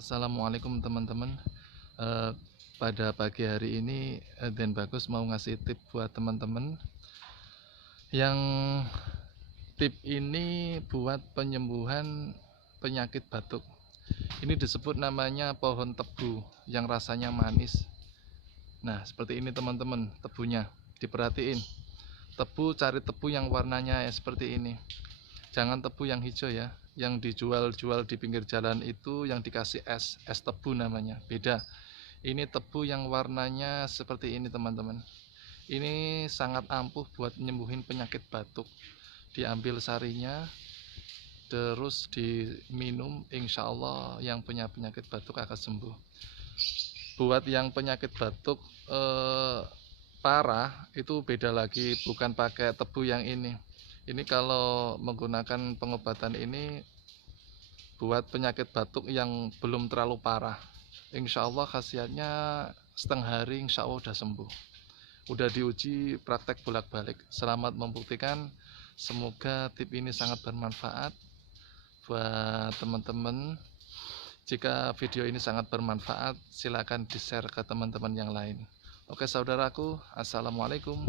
Assalamualaikum teman-teman. Eh, Pada pagi hari ini Den Bagus mau ngasih tip buat teman-teman. Yang tip ini buat penyembuhan penyakit batuk. Ini disebut namanya pohon tebu yang rasanya manis. Nah, seperti ini teman-teman tebunya. Diperhatiin. Tebu, cari tebu yang warnanya seperti ini. Jangan tebu yang hijau ya. Yang dijual-jual di pinggir jalan itu yang dikasih es tebu namanya. Beda. Ini tebu yang warnanya seperti ini teman-teman. Ini sangat ampuh buat nyembuhin penyakit batuk. Diambil sarinya, terus diminum, insya Allah yang punya penyakit batuk akan sembuh. Buat yang penyakit batuk parah itu beda lagi, bukan pakai tebu yang ini. Ini kalau menggunakan pengobatan ini buat penyakit batuk yang belum terlalu parah. Insya Allah khasiatnya setengah hari insya Allah udah sembuh. Udah diuji praktek bolak-balik. Selamat membuktikan. Semoga tip ini sangat bermanfaat buat teman-teman. Jika video ini sangat bermanfaat, silakan di-share ke teman-teman yang lain. Oke saudaraku, assalamualaikum.